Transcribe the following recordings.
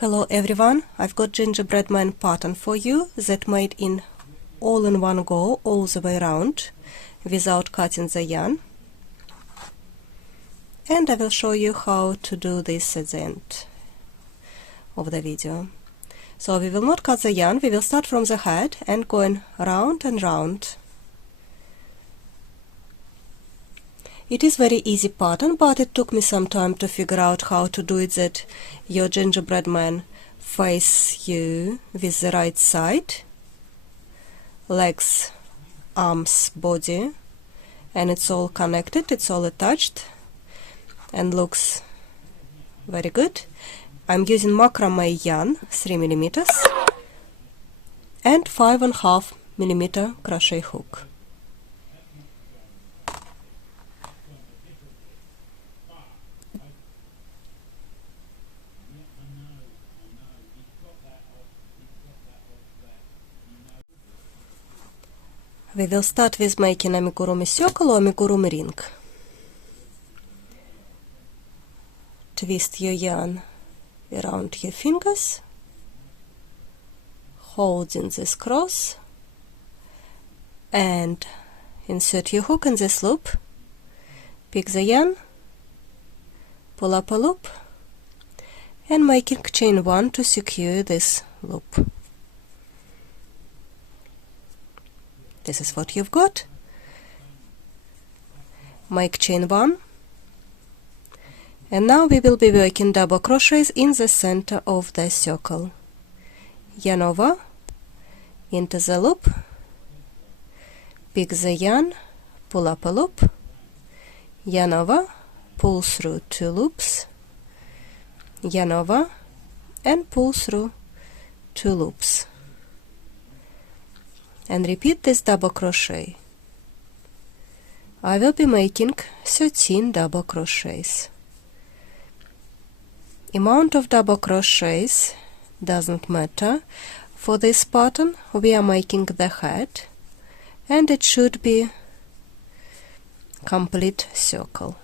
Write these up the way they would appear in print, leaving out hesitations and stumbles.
Hello everyone, I've got gingerbread man pattern for you that made in all in one go, all the way around, without cutting the yarn. And I will show you how to do this at the end of the video. So we will not cut the yarn, we will start from the head and going round and round. It is very easy pattern, but it took me some time to figure out how to do it that your gingerbread man face you with the right side, legs, arms, body, and it's all connected, it's all attached and looks very good. I'm using macrame yarn 3 millimeters and 5.5 millimeter crochet hook. We will start with making amigurumi circle or amigurumi ring. Twist your yarn around your fingers, holding this cross, and insert your hook in this loop. Pick the yarn, pull up a loop, and making chain 1 to secure this loop. This is what you've got. Make chain 1, and now we will be working double crochets in the center of the circle. Yarn over into the loop, pick the yarn, pull up a loop, yarn over, pull through 2 loops, yarn over, and pull through 2 loops. And repeat this double crochet. I will be making 13 double crochets. Amount of double crochets doesn't matter. For this pattern we are making the head, and it should be complete circle.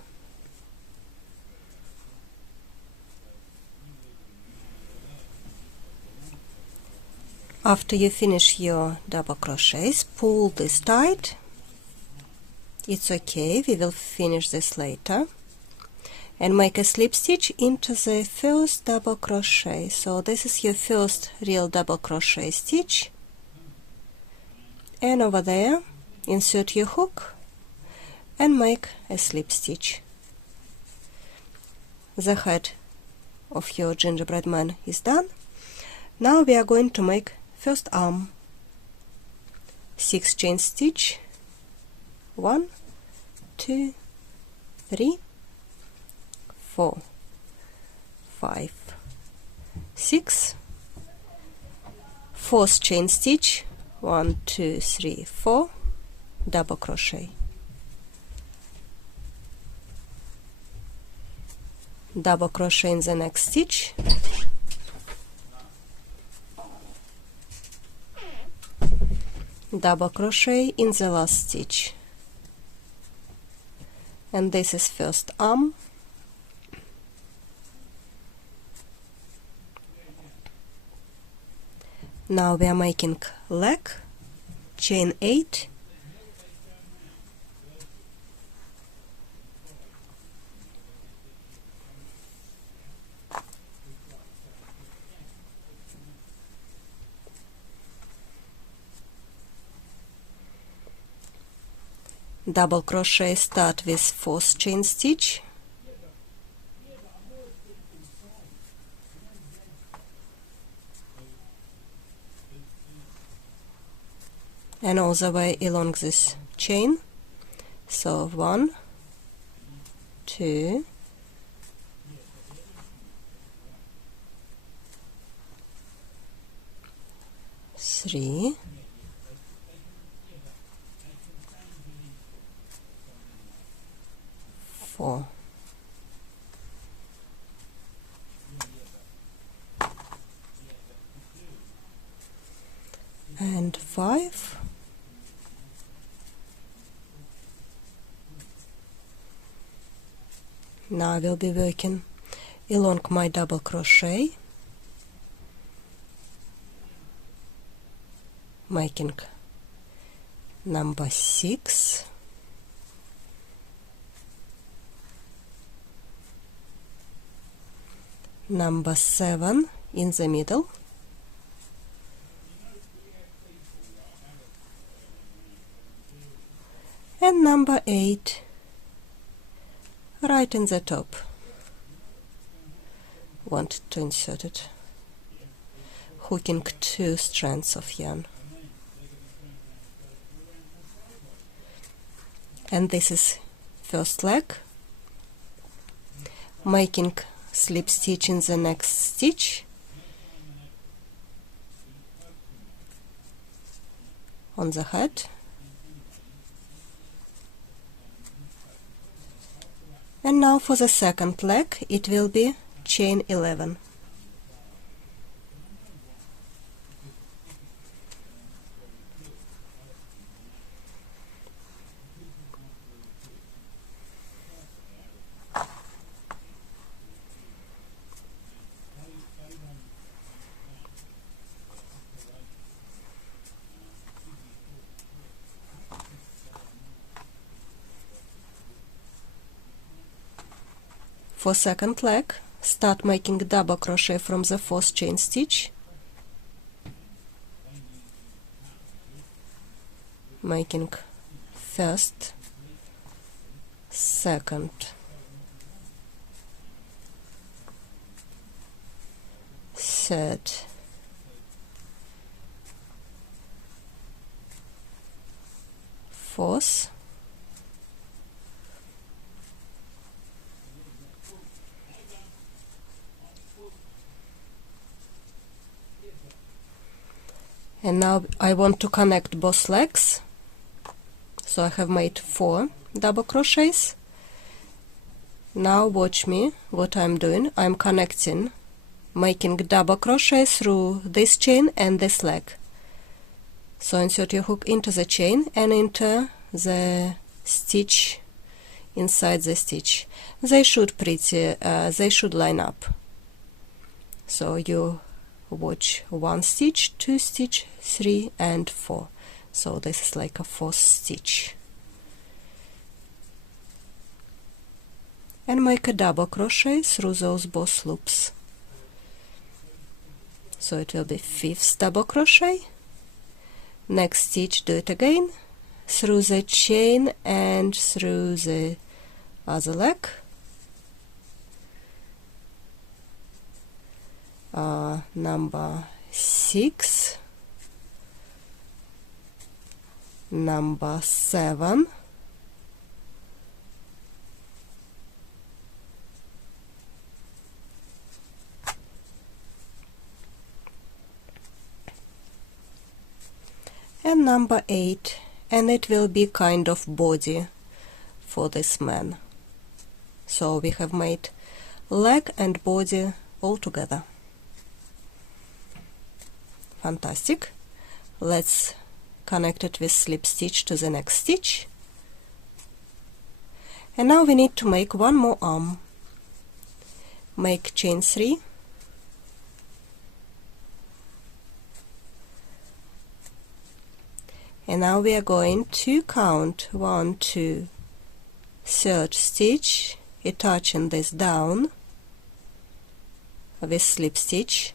After you finish your double crochets, pull this tight. It's okay, we will finish this later. And make a slip stitch into the first double crochet. So this is your first real double crochet stitch. And over there, insert your hook and make a slip stitch. The head of your gingerbread man is done. Now we are going to make first arm. 6 chain stitch, 1, 2, 3, 4, 5, 6, 4th chain stitch, 1, 2, 3, 4, double crochet, double crochet in the next stitch, double crochet in the last stitch, and this is first arm. Now we are making leg, chain 8, double crochet, start with 4th chain stitch, and all the way along this chain. So 1, 2, 3, 4, and 5, Now I will be working along my double crochet making number 6, number 7 in the middle, and number 8 right in the top. Want to insert it, hooking 2 strands of yarn. And this is first leg, making slip stitch in the next stitch, on the head, and now for the second leg it will be chain 11. For second leg, start making double crochet from the 4th chain stitch, making first, second, third, fourth, and now I want to connect both legs, so I have made 4 double crochets. Now watch me what I'm doing. I'm connecting, making double crochet through this chain and this leg. So insert your hook into the chain and into the stitch inside the stitch. They should line up. So you watch 1 stitch, 2 stitch, 3 and 4. So this is like a 4th stitch. And make a double crochet through those both loops. So it will be 5th double crochet. Next stitch, do it again through the chain and through the other leg. Number 6, number 7, and number 8, and it will be kind of body for this man. So we have made leg and body all together. Fantastic. Let's connect it with slip stitch to the next stitch. And now we need to make one more arm. Make chain 3, and now we are going to count 1, 2, 3rd stitch, attaching this down with slip stitch.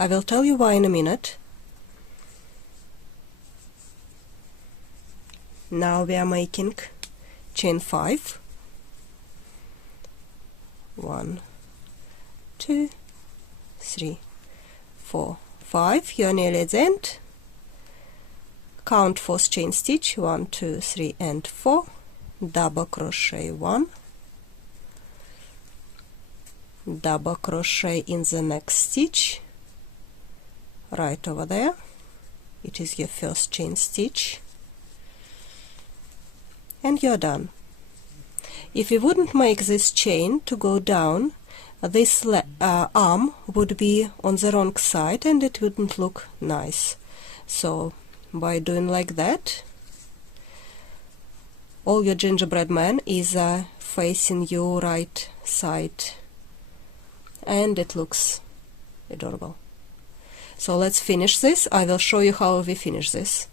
I will tell you why in a minute. Now we are making chain 5. 1, 2, 3, 4, 5. You are nearly at the end. Count 4th chain stitch, 1, 2, 3 and 4. Double crochet 1. Double crochet in the next stitch. Right over there, it is your 1st chain stitch, and you're done. If you wouldn't make this chain to go down, this arm would be on the wrong side and it wouldn't look nice. So by doing like that, all your gingerbread man is facing your right side, and it looks adorable. So let's finish this. I will show you how we finish this.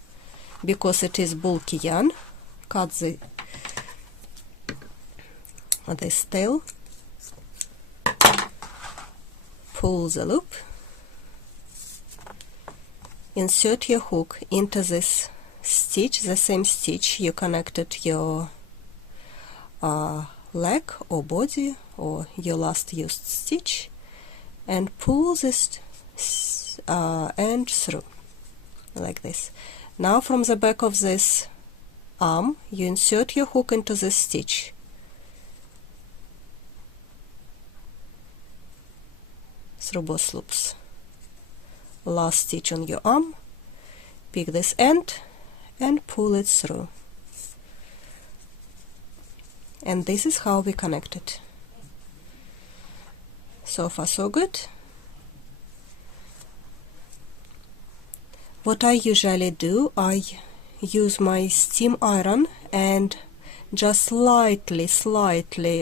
Because it is bulky yarn, cut this tail, pull the loop, insert your hook into this stitch, the same stitch you connected your leg or body or your last used stitch, and pull this end through like this. Now from the back of this arm you insert your hook into this stitch, through both loops. Last stitch on your arm, pick this end and pull it through. And this is how we connect it. So far so good. What I usually do, I use my steam iron and just slightly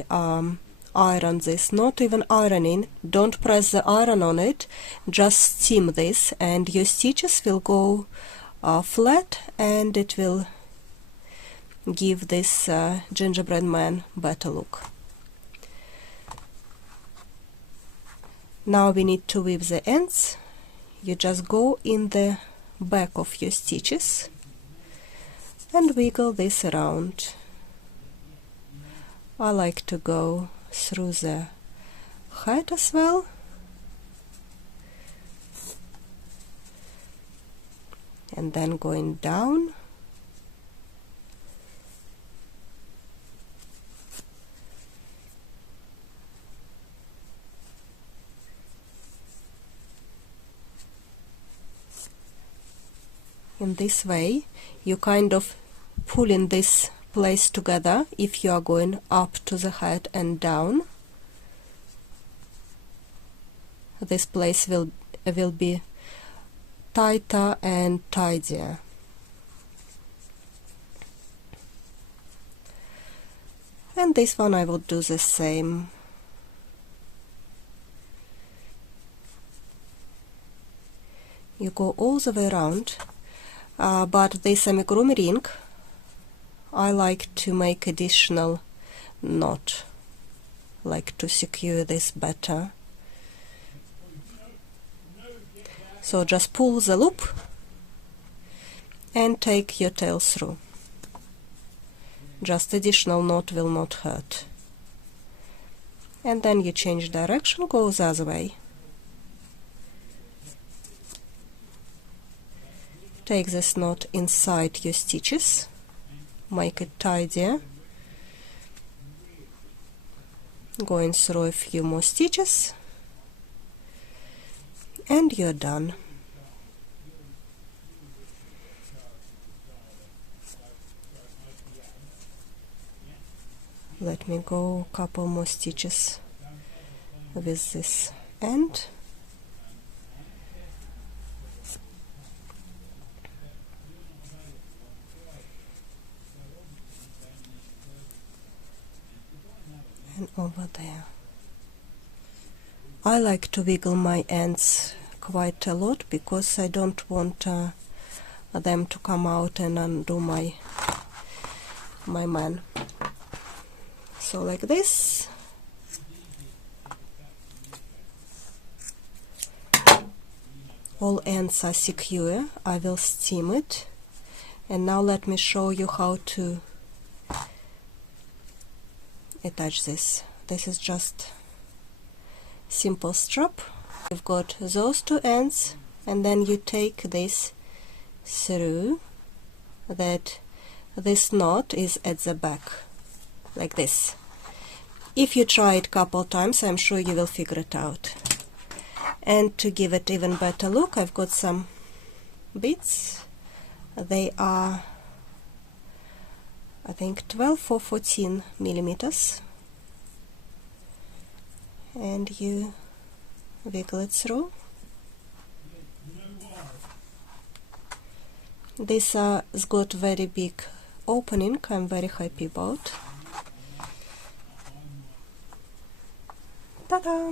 iron this, not even ironing, don't press the iron on it, just steam this, and your stitches will go flat, and it will give this gingerbread man better look. Now we need to weave the ends. You just go in the back of your stitches and wiggle this around. I like to go through the height as well, and then going down. In this way you kind of pull in this place together if you are going up to the head and down. This place will be tighter and tidier. And this one I will do the same. You go all the way around, but this amigurumi ring I like to make additional knot, like to secure this better. So just pull the loop and take your tail through. Just additional knot will not hurt. And then you change direction, go the other way. Take this knot inside your stitches, make it tidier, going through a few more stitches, and you're done. Let me go a couple more stitches with this end. And over there. I like to wiggle my ends quite a lot because I don't want them to come out and undo my man. So like this. All ends are secure. I will steam it. And now let me show you how to attach this. This is just simple strap. You've got those two ends, and then you take this through, that this knot is at the back, like this. If you try it a couple times, I'm sure you will figure it out. And to give it even better look, I've got some beads. They are, I think, 12 or 14 millimeters, and you wiggle it through. This has got very big opening. I'm very happy about. Ta-da!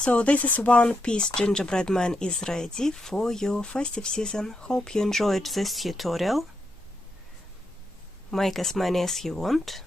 So this is one piece gingerbread man is ready for your festive season. Hope you enjoyed this tutorial. Make as many as you want.